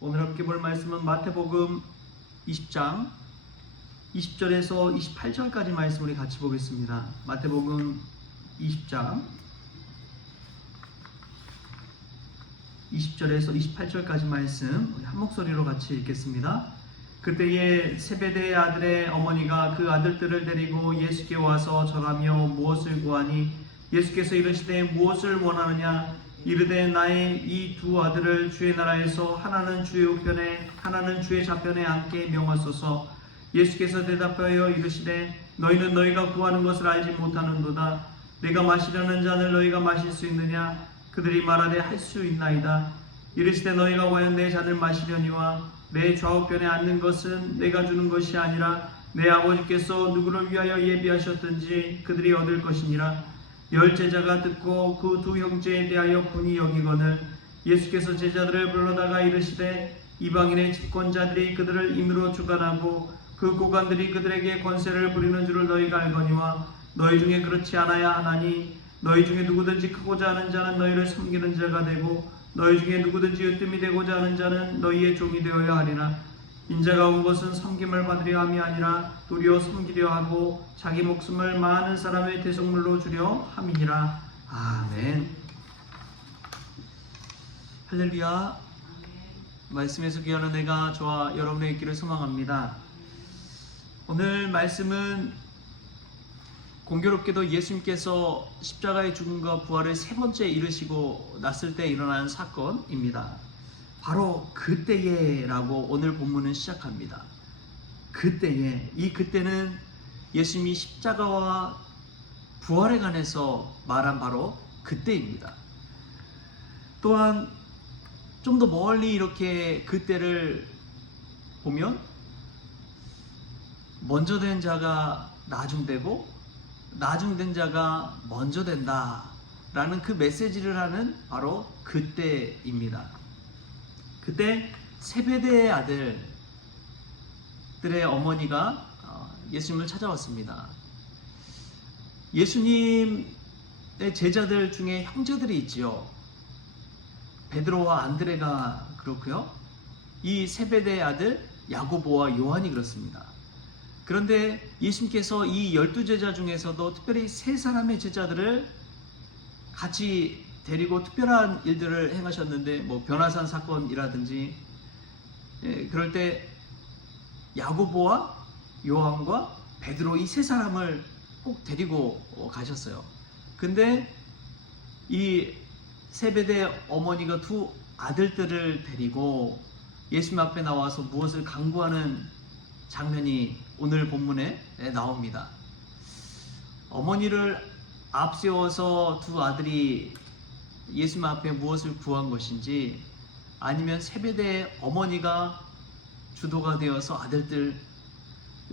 오늘 함께 볼 말씀은 마태복음 20장 20절에서 28절까지 말씀 우리 같이 보겠습니다. 마태복음 20장 20절에서 28절까지 말씀 우리 한 목소리로 같이 읽겠습니다. 그때에 세베대의 아들의 어머니가 그 아들들을 데리고 예수께 와서 절하며 무엇을 구하니 예수께서 이르시되 무엇을 원하느냐 이르되 나의 이 두 아들을 주의 나라에서 하나는 주의 우편에 하나는 주의 좌편에 앉게 명하소서. 예수께서 대답하여 이르시되 너희는 너희가 구하는 것을 알지 못하는도다. 내가 마시려는 잔을 너희가 마실 수 있느냐? 그들이 말하되 할 수 있나이다. 이르시되 너희가 과연 내 잔을 마시려니와 내 좌우편에 앉는 것은 내가 주는 것이 아니라 내 아버지께서 누구를 위하여 예비하셨든지 그들이 얻을 것이니라. 열 제자가 듣고 그 두 형제에 대하여 분이 여기거늘 예수께서 제자들을 불러다가 이르시되 이방인의 집권자들이 그들을 임의로 주관하고 그 고관들이 그들에게 권세를 부리는 줄을 너희가 알거니와 너희 중에 그렇지 않아야 하나니 너희 중에 누구든지 크고자 하는 자는 너희를 섬기는 자가 되고 너희 중에 누구든지 으뜸이 되고자 하는 자는 너희의 종이 되어야 하리라. 인자가 온 것은 섬김을 받으려 함이 아니라 도리어 섬기려 하고 자기 목숨을 많은 사람의 대속물로 주려 함이니라. 아멘. 할렐루야. 말씀에서 귀하는 내가 저와 여러분의 있기를 소망합니다. 오늘 말씀은 공교롭게도 예수님께서 십자가의 죽음과 부활을 세 번째 이루시고 났을 때 일어난 사건입니다. 바로 그때에라고 오늘 본문은 시작합니다. 그때에, 이 그때는 예수님이 십자가와 부활에 관해서 말한 바로 그때입니다. 또한 좀 더 멀리 이렇게 그때를 보면 먼저 된 자가 나중되고 나중된 자가 먼저 된다 라는 그 메시지를 하는 바로 그때입니다. 그때 세베대의 아들들의 어머니가 예수님을 찾아왔습니다. 예수님의 제자들 중에 형제들이 있지요. 베드로와 안드레가 그렇고요. 이 세베대의 아들 야고보와 요한이 그렇습니다. 그런데 예수님께서 이 12제자 중에서도 특별히 세 사람의 제자들을 같이 데리고 특별한 일들을 행하셨는데 변화산 사건이라든지 그럴 때 야고보와 요한과 베드로 이 세 사람을 꼭 데리고 가셨어요. 근데 이 세베대 어머니가 두 아들들을 데리고 예수님 앞에 나와서 무엇을 강구하는 장면이 오늘 본문에 나옵니다. 어머니를 앞세워서 두 아들이 예수님 앞에 무엇을 구한 것인지 아니면 세베대의 어머니가 주도가 되어서 아들들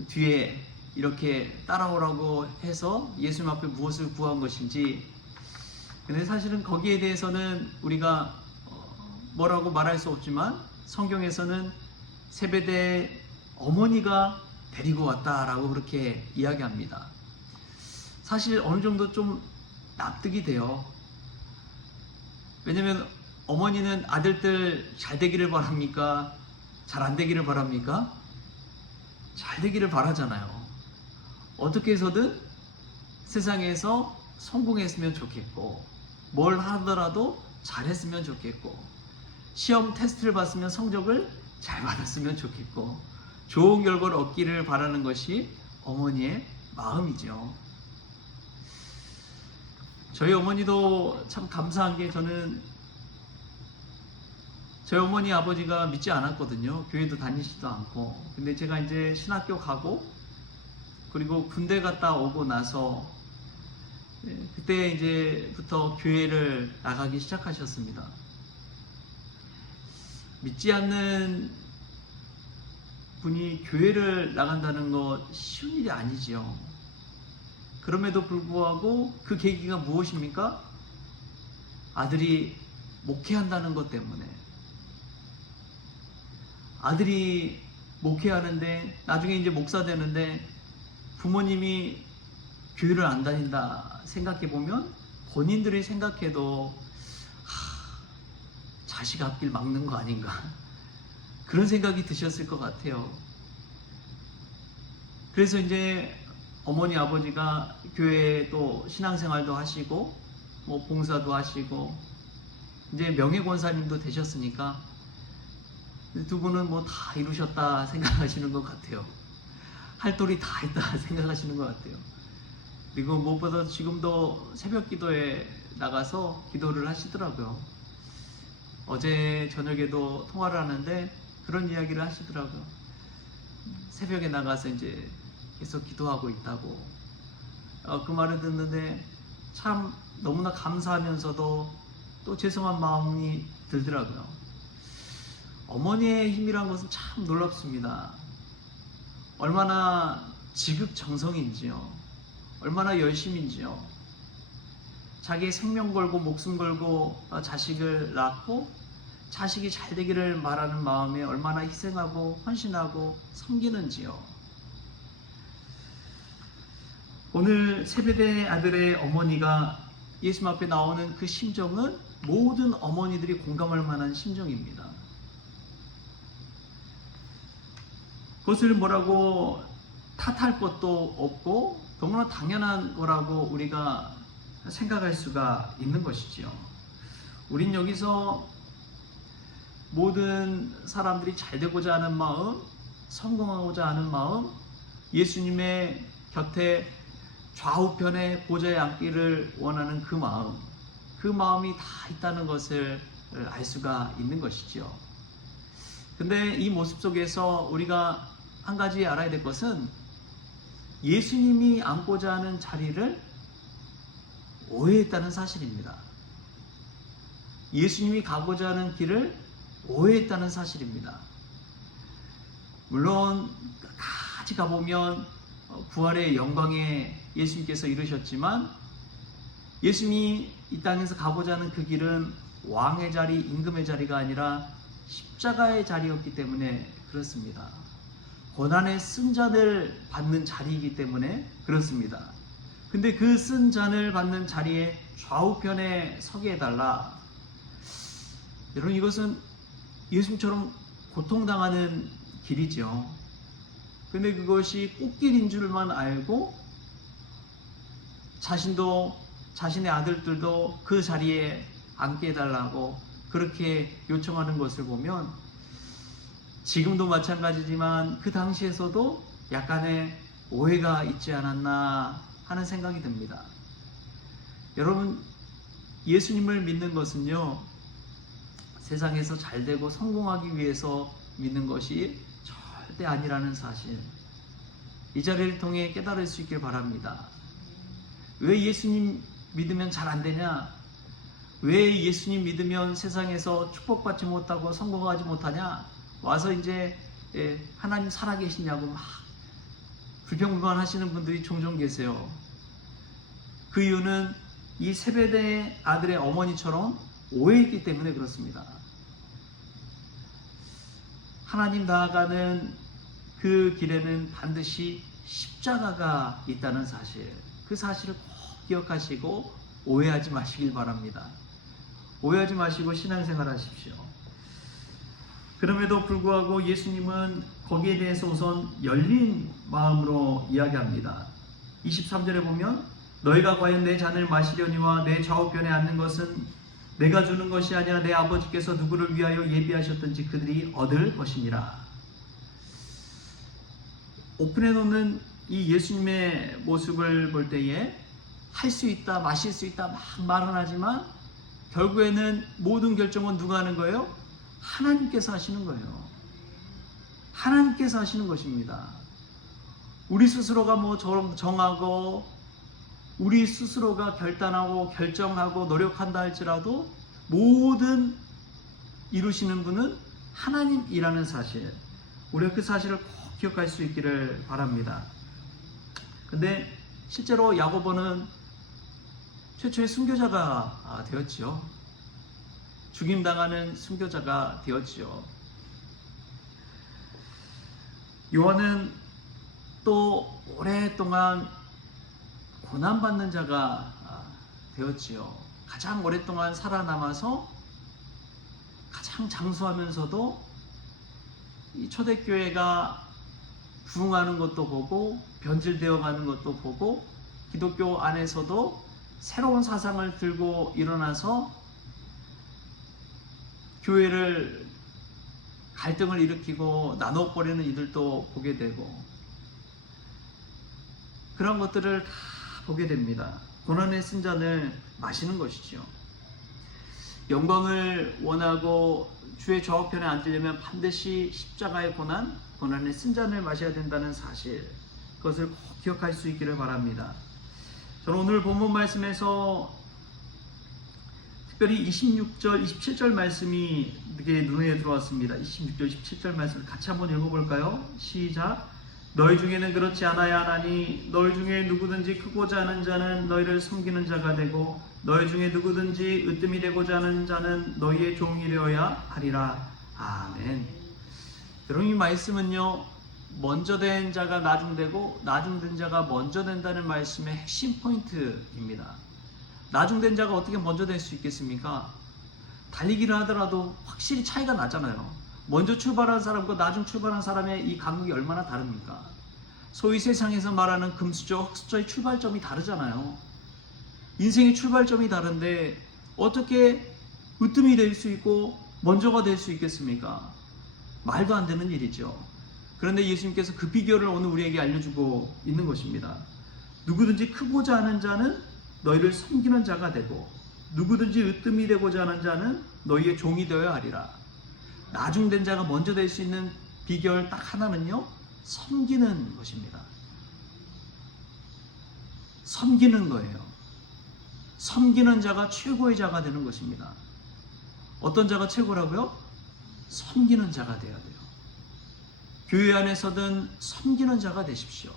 뒤에 이렇게 따라오라고 해서 예수님 앞에 무엇을 구한 것인지, 근데 사실은 거기에 대해서는 우리가 뭐라고 말할 수 없지만 성경에서는 세베대의 어머니가 데리고 왔다라고 그렇게 이야기합니다. 사실 어느 정도 좀 납득이 돼요. 왜냐면 어머니는 아들들 잘 되기를 바랍니까? 잘 안 되기를 바랍니까? 잘 되기를 바라잖아요. 어떻게 해서든 세상에서 성공했으면 좋겠고, 뭘 하더라도 잘했으면 좋겠고, 시험 테스트를 봤으면 성적을 잘 받았으면 좋겠고, 좋은 결과를 얻기를 바라는 것이 어머니의 마음이죠. 저희 어머니도 참 감사한 게, 저는 저희 어머니 아버지가 믿지 않았거든요. 교회도 다니시지도 않고. 근데 제가 이제 신학교 가고 그리고 군대 갔다 오고 나서 그때 이제부터 교회를 나가기 시작하셨습니다. 믿지 않는 분이 교회를 나간다는 거 쉬운 일이 아니지요. 그럼에도 불구하고 그 계기가 무엇입니까? 아들이 목회한다는 것 때문에. 아들이 목회하는데 나중에 이제 목사 되는데 부모님이 교회를 안 다닌다 생각해 보면 본인들이 생각해도 자식 앞길 막는 거 아닌가 그런 생각이 드셨을 것 같아요. 그래서 이제 어머니 아버지가 교회에 또 신앙생활도 하시고 뭐 봉사도 하시고 이제 명예권사님도 되셨으니까 두 분은 뭐 다 이루셨다 생각하시는 것 같아요. 할 돌이 다 있다 생각하시는 것 같아요. 그리고 무엇보다 지금도 새벽 기도에 나가서 기도를 하시더라고요. 어제 저녁에도 통화를 하는데 그런 이야기를 하시더라고요. 새벽에 나가서 이제 계속 기도하고 있다고. 그 말을 듣는데 참 너무나 감사하면서도 또 죄송한 마음이 들더라고요. 어머니의 힘이란 것은 참 놀랍습니다. 얼마나 지극정성인지요. 얼마나 열심인지요. 자기의 생명 걸고 목숨 걸고 자식을 낳고 자식이 잘 되기를 바라는 마음에 얼마나 희생하고 헌신하고 섬기는지요. 오늘 세베대 아들의 어머니가 예수님 앞에 나오는 그 심정은 모든 어머니들이 공감할 만한 심정입니다. 그것을 뭐라고 탓할 것도 없고 너무나 당연한 거라고 우리가 생각할 수가 있는 것이지요. 우린 여기서 모든 사람들이 잘 되고자 하는 마음, 성공하고자 하는 마음, 예수님의 곁에 좌우편에 보좌에 앉기를 원하는 그 마음이 다 있다는 것을 알 수가 있는 것이지요. 근데 이 모습 속에서 우리가 한 가지 알아야 될 것은 예수님이 앉고자 하는 자리를 오해했다는 사실입니다. 예수님이 가고자 하는 길을 오해했다는 사실입니다. 물론 끝까지 가보면 부활의 영광에 예수님께서 이르셨지만 예수님이 이 땅에서 가고자 하는 그 길은 왕의 자리, 임금의 자리가 아니라 십자가의 자리였기 때문에 그렇습니다. 고난의 쓴 잔을 받는 자리이기 때문에 그렇습니다. 근데 그 쓴 잔을 받는 자리에 좌우편에 서게 해달라. 여러분, 이것은 예수님처럼 고통당하는 길이죠. 근데 그것이 꽃길인 줄만 알고 자신도 자신의 아들들도 그 자리에 앉게 해달라고 그렇게 요청하는 것을 보면 지금도 마찬가지지만 그 당시에서도 약간의 오해가 있지 않았나 하는 생각이 듭니다. 여러분, 예수님을 믿는 것은요, 세상에서 잘되고 성공하기 위해서 믿는 것이 절대 아니라는 사실, 이 자리를 통해 깨달을 수 있길 바랍니다. 왜 예수님 믿으면 잘 안 되냐? 왜 예수님 믿으면 세상에서 축복받지 못하고 성공하지 못하냐? 와서 이제 하나님 살아계시냐고 막 불평불만하시는 분들이 종종 계세요. 그 이유는 이 세베대 아들의 어머니처럼 오해했기 때문에 그렇습니다. 하나님 나아가는 그 길에는 반드시 십자가가 있다는 사실, 그 사실을 꼭 기억하시고 오해하지 마시길 바랍니다. 오해하지 마시고 신앙생활 하십시오. 그럼에도 불구하고 예수님은 거기에 대해서 우선 열린 마음으로 이야기합니다. 23절에 보면 너희가 과연 내 잔을 마시려니와 내 좌우편에 앉는 것은 내가 주는 것이 아니라 내 아버지께서 누구를 위하여 예비하셨든지 그들이 얻을 것이니라. 오픈해 놓는 이 예수님의 모습을 볼 때에 할 수 있다, 마실 수 있다 막 말은 하지만 결국에는 모든 결정은 누가 하는 거예요? 하나님께서 하시는 거예요. 하나님께서 하시는 것입니다. 우리 스스로가 뭐 정하고 우리 스스로가 결단하고 결정하고 노력한다 할지라도 모든 이루시는 분은 하나님이라는 사실, 우리가 그 사실을 꼭 기억할 수 있기를 바랍니다. 근데 실제로 야고보는 최초의 순교자가 되었지요. 죽임당하는 순교자가 되었지요. 요한은 또 오랫동안 고난받는 자가 되었지요. 가장 오랫동안 살아남아서 가장 장수하면서도 이 초대교회가 부흥하는 것도 보고 변질되어 가는 것도 보고 기독교 안에서도 새로운 사상을 들고 일어나서 교회를 갈등을 일으키고 나눠버리는 이들도 보게 되고 그런 것들을 다 보게 됩니다. 고난의 쓴잔을 마시는 것이죠. 영광을 원하고 주의 좌우편에 앉으려면 반드시 십자가의 고난의 쓴잔을 마셔야 된다는 사실, 그것을 꼭 기억할 수 있기를 바랍니다. 저는 오늘 본문 말씀에서 특별히 26절, 27절 말씀이 눈에 들어왔습니다. 26절, 27절 말씀을 같이 한번 읽어볼까요? 시작. 너희 중에는 그렇지 않아야 하나니 너희 중에 누구든지 크고자 하는 자는 너희를 섬기는 자가 되고 너희 중에 누구든지 으뜸이 되고자 하는 자는 너희의 종이 되어야 하리라. 아멘. 여러분, 이 말씀은요, 먼저 된 자가 나중되고 나중된 자가 먼저 된다는 말씀의 핵심 포인트입니다. 나중된 자가 어떻게 먼저 될 수 있겠습니까? 달리기를 하더라도 확실히 차이가 나잖아요. 먼저 출발한 사람과 나중 출발한 사람의 이 간격이 얼마나 다릅니까? 소위 세상에서 말하는 금수저, 흑수저의 출발점이 다르잖아요. 인생의 출발점이 다른데 어떻게 으뜸이 될 수 있고 먼저가 될 수 있겠습니까? 말도 안 되는 일이죠. 그런데 예수님께서 그 비결을 오늘 우리에게 알려주고 있는 것입니다. 누구든지 크고자 하는 자는 너희를 섬기는 자가 되고 누구든지 으뜸이 되고자 하는 자는 너희의 종이 되어야 하리라. 나중된 자가 먼저 될 수 있는 비결 딱 하나는요, 섬기는 것입니다. 섬기는 거예요. 섬기는 자가 최고의 자가 되는 것입니다. 어떤 자가 최고라고요? 섬기는 자가 되어야 돼요. 교회 안에서든 섬기는 자가 되십시오.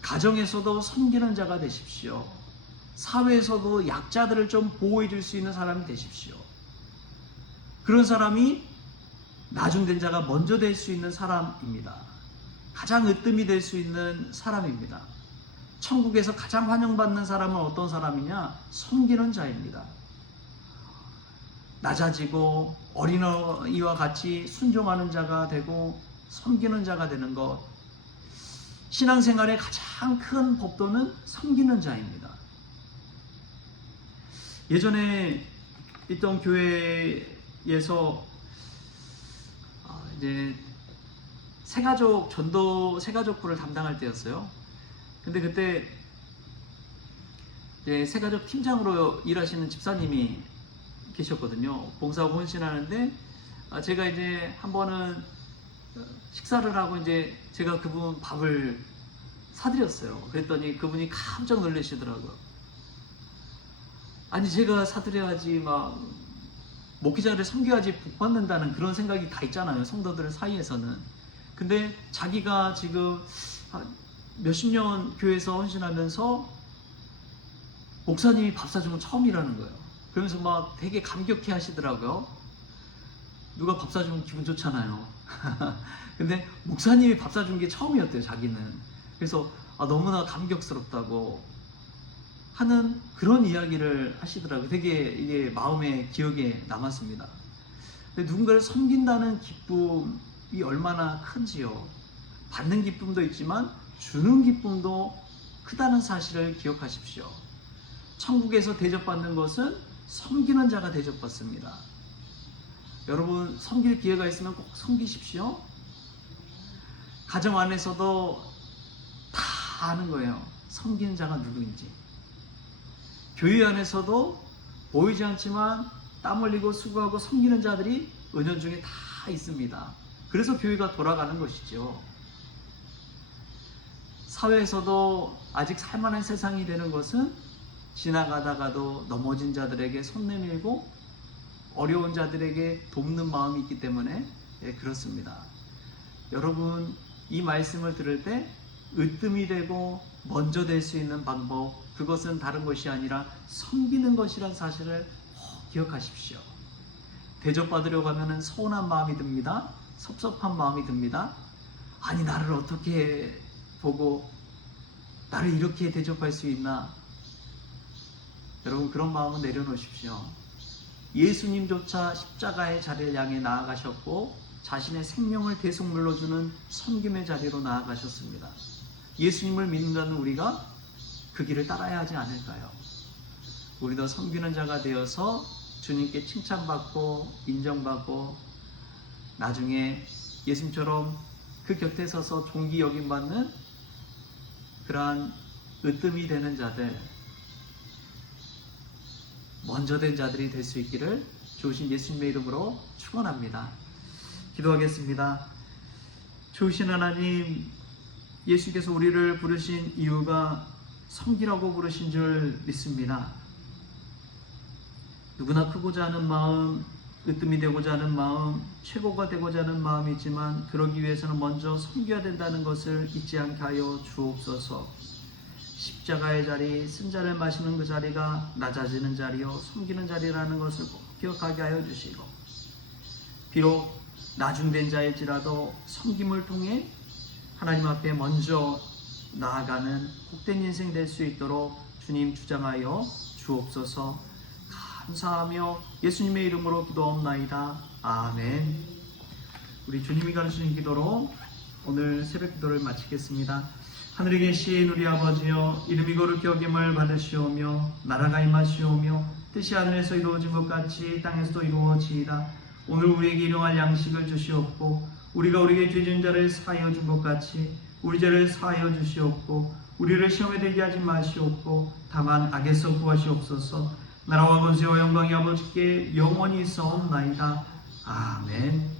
가정에서도 섬기는 자가 되십시오. 사회에서도 약자들을 좀 보호해 줄 수 있는 사람이 되십시오. 그런 사람이 나중된 자가 먼저 될 수 있는 사람입니다. 가장 으뜸이 될 수 있는 사람입니다. 천국에서 가장 환영받는 사람은 어떤 사람이냐? 섬기는 자입니다. 낮아지고 어린아이와 같이 순종하는 자가 되고 섬기는 자가 되는 것, 신앙생활의 가장 큰 법도는 섬기는 자입니다. 예전에 있던 교회에서 이제 새가족 전도 새가족부를 담당할 때였어요. 근데 그때 이제 새가족 팀장으로 일하시는 집사님이 계셨거든요. 봉사하고 헌신하는데 제가 이제 한 번은 식사를 하고 이제 제가 그분 밥을 사드렸어요. 그랬더니 그분이 깜짝 놀라시더라고요. 아니, 제가 사드려야지, 막 목회자를 섬겨야지 복 받는다는 그런 생각이 다 있잖아요, 성도들 사이에서는. 근데 자기가 지금 몇십 년 교회에서 헌신하면서 목사님이 밥 사준 건 처음이라는 거예요. 그러면서 막 되게 감격해 하시더라고요. 누가 밥 사주면 기분 좋잖아요. 근데 목사님이 밥 사준 게 처음이었대요, 자기는. 그래서 너무나 감격스럽다고 하는 그런 이야기를 하시더라고요. 되게 이게 마음에 기억에 남았습니다. 근데 누군가를 섬긴다는 기쁨이 얼마나 큰지요. 받는 기쁨도 있지만 주는 기쁨도 크다는 사실을 기억하십시오. 천국에서 대접받는 것은 섬기는 자가 대접받습니다. 여러분, 섬길 기회가 있으면 꼭 섬기십시오. 가정 안에서도 다 아는 거예요. 섬기는 자가 누구인지. 교회 안에서도 보이지 않지만 땀 흘리고 수고하고 섬기는 자들이 은연중에 다 있습니다. 그래서 교회가 돌아가는 것이죠. 사회에서도 아직 살만한 세상이 되는 것은 지나가다가도 넘어진 자들에게 손 내밀고 어려운 자들에게 돕는 마음이 있기 때문에 그렇습니다. 여러분, 이 말씀을 들을 때 으뜸이 되고 먼저 될 수 있는 방법, 그것은 다른 것이 아니라 섬기는 것이란 사실을 꼭 기억하십시오. 대접받으려고 하면 서운한 마음이 듭니다. 섭섭한 마음이 듭니다. 아니, 나를 어떻게 보고 나를 이렇게 대접할 수 있나? 여러분, 그런 마음은 내려놓으십시오. 예수님조차 십자가의 자리를 향해 나아가셨고 자신의 생명을 대속물로 주는 섬김의 자리로 나아가셨습니다. 예수님을 믿는다는 우리가 그 길을 따라야 하지 않을까요? 우리도 섬기는 자가 되어서 주님께 칭찬받고 인정받고 나중에 예수님처럼 그 곁에 서서 존귀 여김받는 그러한 으뜸이 되는 자들, 먼저 된 자들이 될 수 있기를 좋으신 예수님의 이름으로 축원합니다. 기도하겠습니다. 좋으신 하나님, 예수께서 우리를 부르신 이유가 섬기라고 부르신 줄 믿습니다. 누구나 크고자 하는 마음, 으뜸이 되고자 하는 마음, 최고가 되고자 하는 마음이 있지만 그러기 위해서는 먼저 섬겨야 된다는 것을 잊지 않게 하여 주옵소서. 십자가의 자리, 쓴자를 마시는 그 자리가 낮아지는 자리요 섬기는 자리라는 것을 꼭 기억하게 하여 주시고, 비록 나중된 자일지라도 섬김을 통해 하나님 앞에 먼저 나아가는 복된 인생 될 수 있도록 주님 주장하여 주옵소서. 감사하며 예수님의 이름으로 기도하옵나이다. 아멘. 우리 주님이 가르치는 기도로 오늘 새벽 기도를 마치겠습니다. 하늘에 계신 우리 아버지여, 이름이 거룩히 여김을 받으시오며 나라가 임하시오며 뜻이 하늘에서 이루어진 것 같이 땅에서도 이루어지이다. 오늘 우리에게 일용할 양식을 주시옵고 우리가 우리에게 죄진 자를 사하여 준 것 같이 우리 죄를 사하여 주시옵고 우리를 시험에 들게 하지 마시옵고 다만 악에서 구하시옵소서. 나라와 권세와 영광이 아버지께 영원히 있사옵나이다. 아멘.